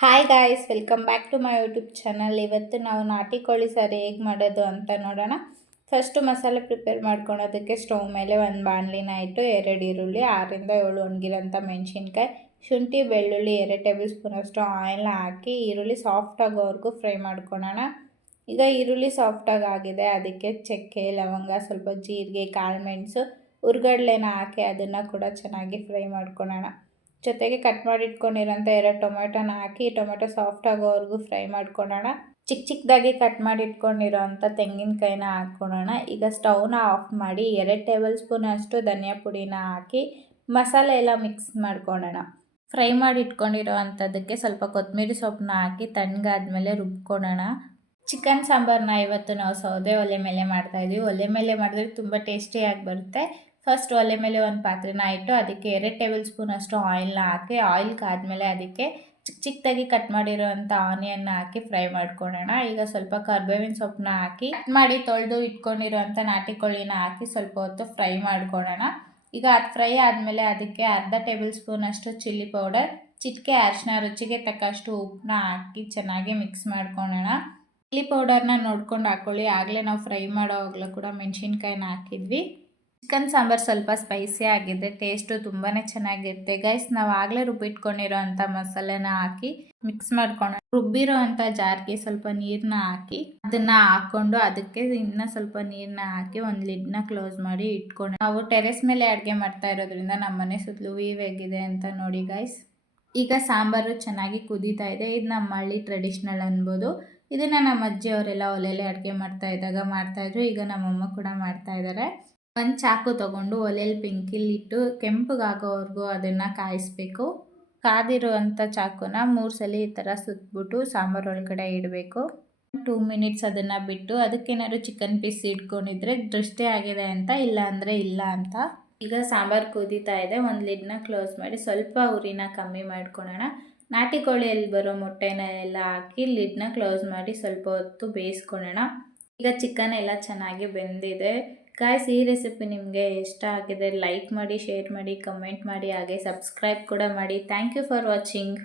Hi guys, welcome back to my YouTube channel. ಇವತ್ತು ನಾವು ನಾಟಿ ಕೋಳಿ ಸಾರು ಹೇಗೆ ಮಾಡೋದು ಅಂತ ನೋಡೋಣ. ಫಸ್ಟು ಮಸಾಲೆ ಪ್ರಿಪೇರ್ ಮಾಡ್ಕೊಳೋದಕ್ಕೆ ಸ್ಟವ್ ಮೇಲೆ ಒಂದು ಬಾಣಲಿನ ಇಟ್ಟು 2 ಈರುಳ್ಳಿ, 6ರಿಂದ 7 ಒಣಗಿರೋಂಥ ಮೆಣಸಿನ್ಕಾಯಿ, ಶುಂಠಿ ಬೆಳ್ಳುಳ್ಳಿ 2 ಟೇಬಲ್ ಸ್ಪೂನಷ್ಟು ಆಯಿಲ್ನ ಹಾಕಿ ಈರುಳ್ಳಿ ಸಾಫ್ಟ್ ಆಗೋವರೆಗೂ ಫ್ರೈ ಮಾಡ್ಕೊಳ್ಳೋಣ. ಈಗ ಈರುಳ್ಳಿ ಸಾಫ್ಟಾಗಿ ಆಗಿದೆ, ಅದಕ್ಕೆ ಚಕ್ಕೆ, ಲವಂಗ, ಸ್ವಲ್ಪ ಜೀರಿಗೆ, ಕಾಳುಮೆಣಸು, ಹುರ್ಗಡ್ಲೆನ ಹಾಕಿ ಅದನ್ನು ಕೂಡ ಚೆನ್ನಾಗಿ ಫ್ರೈ ಮಾಡ್ಕೊಳ್ಳೋಣ. ಜೊತೆಗೆ ಕಟ್ ಮಾಡಿ ಇಟ್ಕೊಂಡಿರೋಂಥ 2 ಟೊಮೆಟೊನ ಹಾಕಿ ಟೊಮೆಟೊ ಸಾಫ್ಟ್ ಆಗೋವರೆಗೂ ಫ್ರೈ ಮಾಡ್ಕೊಳ್ಳೋಣ. ಚಿಕ್ಕದಾಗಿ ಕಟ್ ಮಾಡಿ ಇಟ್ಕೊಂಡಿರೋಂಥ ತೆಂಗಿನಕಾಯಿನ ಹಾಕ್ಕೊಳ್ಳೋಣ. ಈಗ ಸ್ಟವ್ನ ಆಫ್ ಮಾಡಿ 2 ಟೇಬಲ್ ಸ್ಪೂನ್ ಅಷ್ಟು ಧನಿಯಾ ಪುಡಿನ ಹಾಕಿ ಮಸಾಲೆ ಎಲ್ಲ ಮಿಕ್ಸ್ ಮಾಡ್ಕೊಳ್ಳೋಣ. ಫ್ರೈ ಮಾಡಿ ಇಟ್ಕೊಂಡಿರೋ ಅಂಥದ್ದಕ್ಕೆ ಸ್ವಲ್ಪ ಕೊತ್ತಂಬರಿ ಸೊಪ್ಪನ್ನ ಹಾಕಿ ತಣ್ಣಗಾದ್ಮೇಲೆ ರುಬ್ಕೊಳ್ಳೋಣ. ಚಿಕನ್ ಸಾಂಬಾರನ್ನ ಇವತ್ತು ನಾವು ಸೌದೆ ಒಲೆ ಮೇಲೆ ಮಾಡ್ತಾಯಿದ್ವಿ. ಒಲೆ ಮೇಲೆ ಮಾಡಿದ್ರೆ ತುಂಬ ಟೇಸ್ಟಿಯಾಗಿ ಬರುತ್ತೆ. ಫಸ್ಟ್ ಒಲೆ ಮೇಲೆ ಒಂದು ಪಾತ್ರೆನ ಇಟ್ಟು ಅದಕ್ಕೆ 2 ಟೇಬಲ್ ಸ್ಪೂನ್ ಅಷ್ಟು ಆಯಿಲ್ನ ಹಾಕಿ ಆಯಿಲ್ ಕಾದ್ಮೇಲೆ ಅದಕ್ಕೆ ಚಿಕ್ಕದಾಗಿ ಕಟ್ ಮಾಡಿರೋವಂಥ ಆನಿಯನ್ನ ಹಾಕಿ ಫ್ರೈ ಮಾಡ್ಕೊಳ್ಳೋಣ. ಈಗ ಸ್ವಲ್ಪ ಕರ್ಬೇವಿನ ಸೊಪ್ಪನ್ನ ಹಾಕಿ ಕಟ್ ಮಾಡಿ ತೊಳೆದು ಇಟ್ಕೊಂಡಿರೋವಂಥ ನಾಟಿ ಕೋಳಿನ ಹಾಕಿ ಸ್ವಲ್ಪ ಹೊತ್ತು ಫ್ರೈ ಮಾಡ್ಕೊಳ್ಳೋಣ. ಈಗ ಅದು ಫ್ರೈ ಆದಮೇಲೆ ಅದಕ್ಕೆ ಅರ್ಧ ಟೇಬಲ್ ಸ್ಪೂನ್ ಅಷ್ಟು ಚಿಲ್ಲಿ ಪೌಡರ್, ಚಿಟಿಕೆ ಅರಿಶಿನ, ರುಚಿಗೆ ತಕ್ಕಷ್ಟು ಉಪ್ಪನ್ನ ಹಾಕಿ ಚೆನ್ನಾಗಿ ಮಿಕ್ಸ್ ಮಾಡ್ಕೊಳ್ಳೋಣ. ಚಿಲ್ಲಿ ಪೌಡರ್ನ ನೋಡ್ಕೊಂಡು ಹಾಕ್ಕೊಳ್ಳಿ. ಆಗಲೇ ನಾವು ಫ್ರೈ ಮಾಡೋವಾಗಲೂ ಕೂಡ ಮೆಣಸಿನ್ಕಾಯಿನ ಹಾಕಿದ್ವಿ. ಚಿಕನ್ ಸಾಂಬಾರು ಸ್ವಲ್ಪ ಸ್ಪೈಸಿ ಆಗಿದೆ, ಟೇಸ್ಟು ತುಂಬಾ ಚೆನ್ನಾಗಿರುತ್ತೆ. ಗೈಸ್, ನಾವು ಆಗಲೇ ರುಬ್ಬಿಟ್ಕೊಂಡಿರೋ ಅಂಥ ಮಸಾಲೆನ ಹಾಕಿ ಮಿಕ್ಸ್ ಮಾಡ್ಕೊಳ್ಳೋಣ. ರುಬ್ಬಿರೋ ಅಂಥ ಜಾರ್ಗೆ ಸ್ವಲ್ಪ ನೀರನ್ನ ಹಾಕಿ ಅದನ್ನು ಹಾಕ್ಕೊಂಡು ಅದಕ್ಕೆ ಇನ್ನೂ ಸ್ವಲ್ಪ ನೀರನ್ನ ಹಾಕಿ ಒಂದು ಲಿಡ್ನ ಕ್ಲೋಸ್ ಮಾಡಿ ಇಟ್ಕೊಂಡು ನಾವು ಟೆರೆಸ್ ಮೇಲೆ ಅಡುಗೆ ಮಾಡ್ತಾ ಇರೋದ್ರಿಂದ ನಮ್ಮ ಮನೆ ಸುತ್ತಲೂ ವೀವ್ ಹೇಗಿದೆ ಅಂತ ನೋಡಿ ಗೈಸ್. ಈಗ ಸಾಂಬಾರು ಚೆನ್ನಾಗಿ ಕುದೀತಾ ಇದೆ. ಇದು ನಮ್ಮ ಹಳ್ಳಿ ಟ್ರೆಡಿಷ್ನಲ್ ಅನ್ಬೋದು. ಇದನ್ನು ನಮ್ಮ ಅಜ್ಜಿಯವರೆಲ್ಲ ಒಲೆಯಲ್ಲಿ ಅಡುಗೆ ಮಾಡ್ತಾ ಇದ್ದಾಗ ಮಾಡ್ತಾಯಿದ್ರು. ಈಗ ನಮ್ಮಮ್ಮ ಕೂಡ ಮಾಡ್ತಾ ಇದ್ದಾರೆ. ಒಂದು ಚಾಕು ತೊಗೊಂಡು ಒಲೆಯಲ್ಲಿ ಬೆಂಕಿಲಿಟ್ಟು ಕೆಂಪಗಾಗೋವರೆಗೂ ಅದನ್ನು ಕಾಯಿಸ್ಬೇಕು. ಕಾದಿರುವಂಥ ಚಾಕುನ 3 ಸಲ ಈ ಥರ ಸುತ್ತಬಿಟ್ಟು ಸಾಂಬಾರು ಒಳಗಡೆ ಇಡಬೇಕು. 2 ಮಿನಿಟ್ಸ್ ಅದನ್ನು ಬಿಟ್ಟು ಅದಕ್ಕೇನಾದ್ರು ಚಿಕನ್ ಪೀಸ್ ಇಟ್ಕೊಂಡಿದ್ರೆ ದೃಷ್ಟಿ ಆಗಿದೆ ಅಂತ, ಇಲ್ಲ ಅಂದರೆ ಇಲ್ಲ ಅಂತ. ಈಗ ಸಾಂಬಾರು ಕುದೀತಾ ಇದೆ. ಒಂದು ಲಿಡ್ನ ಕ್ಲೋಸ್ ಮಾಡಿ ಸ್ವಲ್ಪ ಉರಿನ ಕಮ್ಮಿ ಮಾಡ್ಕೊಳ್ಳೋಣ. ನಾಟಿ ಕೋಳಿಯಲ್ಲಿ ಬರೋ ಮೊಟ್ಟೆನ ಎಲ್ಲ ಹಾಕಿ ಲಿಡ್ನ ಕ್ಲೋಸ್ ಮಾಡಿ ಸ್ವಲ್ಪ ಹೊತ್ತು ಬೇಯಿಸ್ಕೊಳ್ಳೋಣ. ಈಗ ಚಿಕನ್ ಎಲ್ಲ ಚೆನ್ನಾಗಿ ಬೆಂದಿದೆ. ಗಾಯ್ಸ್, ಈ ರೆಸಿಪಿ ನಿಮಗೆ ಇಷ್ಟ ಆಗಿದೆ ಲೈಕ್ ಮಾಡಿ, ಶೇರ್ ಮಾಡಿ, ಕಮೆಂಟ್ ಮಾಡಿ, ಹಾಗೆ ಸಬ್ಸ್ಕ್ರೈಬ್ ಕೂಡ ಮಾಡಿ. Thank you for watching.